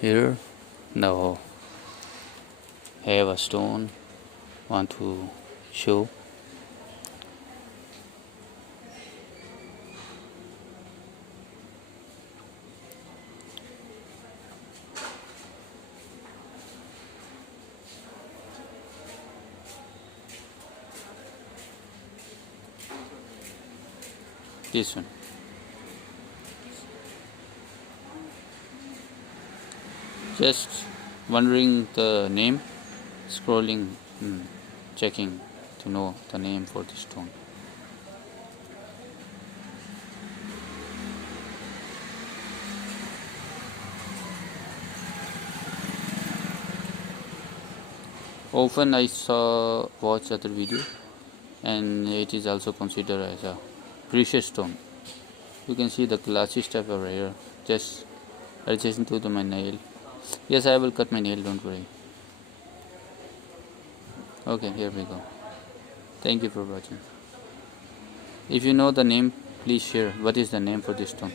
Here now have a stone want to show. This one. Just wondering the name, scrolling, checking to know the name for this stone. Often I watch other video, and it is also considered as a precious stone. You can see the glassy stuff over here, just adjacent to my nail. Yes, I will cut my nail, don't worry. Okay, here we go. Thank you for watching. If you know the name, please share what is the name for this stone.